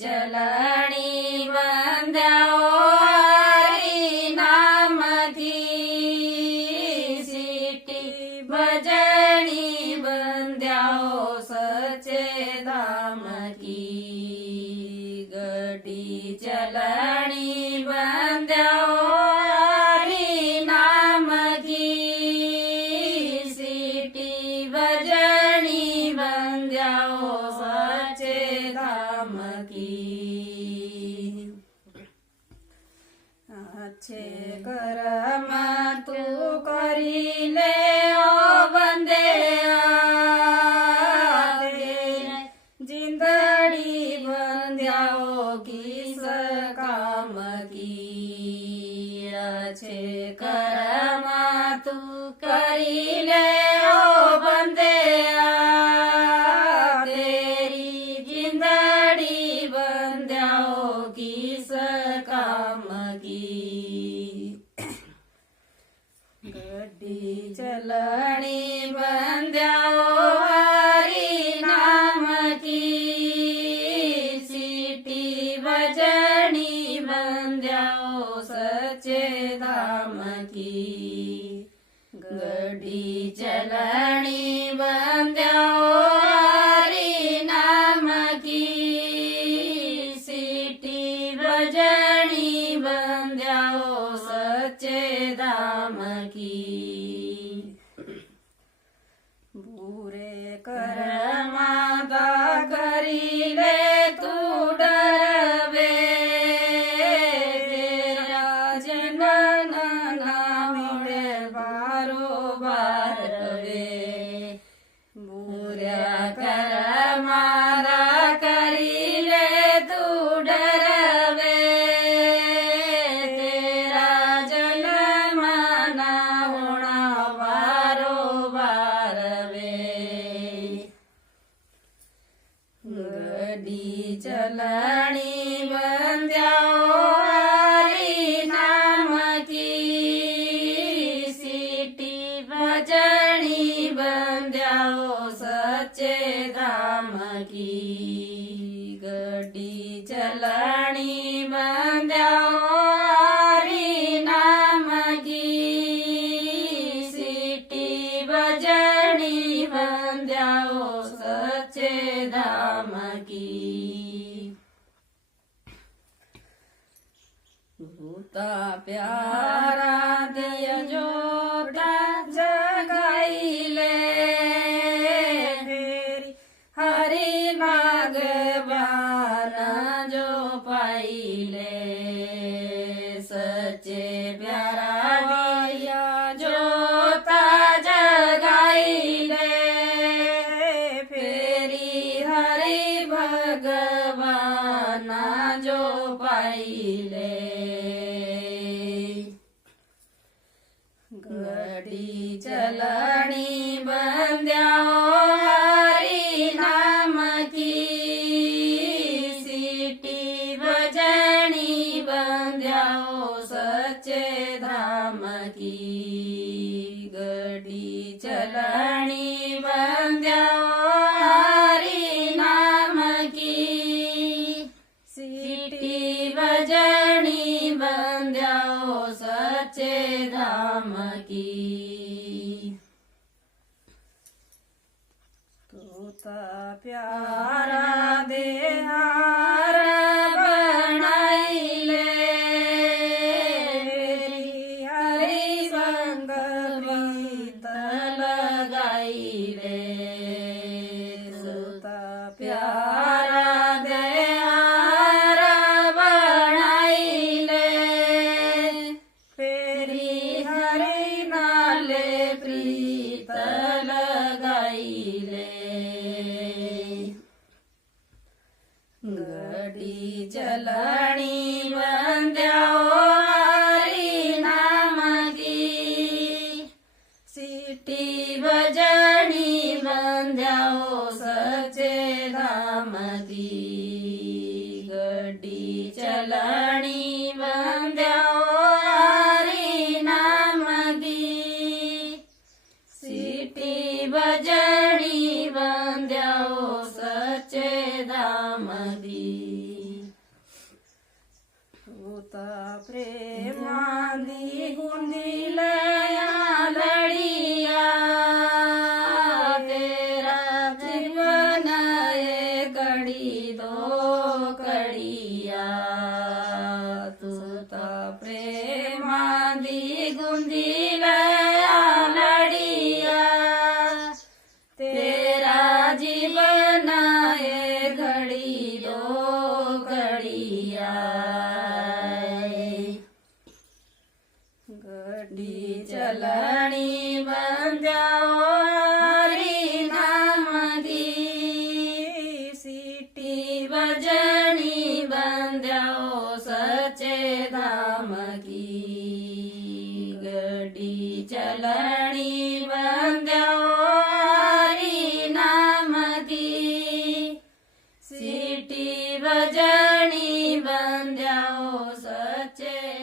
चलणी बंद्याओ हरी नाम की सीटी भजनी बंद्याओ सचे धाम की गडी चलणी बंद्याओ हरी नाम की सीटी भजनी बंद्याओ सचे धाम की अच्छे कर्म तू करीले ओ बंदेया जिंदड़ी बंद्याओ किस काम की अच्छे कर्म तू करीले ओ बंदेया तेरी जिंदड़ी बंद्याओ किस काम की गड्डी चलणी बंद्याओ हरी नाम की सीटी भजनी बंद्याओ सचे धाम की गड्डी चलणी बंद्याओ हरी नाम की सीटी भजनी बंद्याओ सचे धाम की बुरे कर्मादा करीले तू डरवे तेरा जनन नामुळे बारोबार वे बुऱ्या कर्मादा करीले तू डरवे तेरा जन्म ना होणा बारोबार वे गडी चलणी बंद्याओ हरी नाम की सीटी भजनी बंद्याओ सचे धाम की गडी चलणी बंद्याओ हरी नाम की सीटी भजनी बंद्याओ सचे धाम की भूता प्यारा दिय जोता जगाईले फेरी हरि भगवान जो पाइले सचे प्यारा दिया जोता जगाईले फेरी हरि भगवान जो पाइले गडी चलणी बंद्याओ हरी नाम की सीटी भजनी बंद्याओ सचे धाम की गडी चलणी बंद्याओ हरी नाम की सीटी भजनी बंद्याओ सचे धाम की तोता प्यारा देहार बनाईले हरि संग प्रीत लगाईले तोता प्यारा देहार बनाईले फेरी हरि नाले प्रीत लगाईले गडी चलणी बंद्याओ हरी नाम की सीटी भजनी बंद्याओ सचे धाम की गडी चलणी बंद्याओ हरी नाम की सीटी भजनी बंद्याओ सचे धाम की तुता प्रेमांदी गुंदिलया लड़िया तेरा जीवन ये कड़ी दो कड़िया तुता प्रेमांदी गुंदिलया लड़िया तेरा जीवन ये घड़ी दो घड़िया गड्डी चलणी बंद्याओ हरी नाम दी सीटी बजणी बंद्याओ सचे धाम की गड्डी चलणी बंद्याओ हरी नाम दी सीटी बजणी बंद्याओ सचे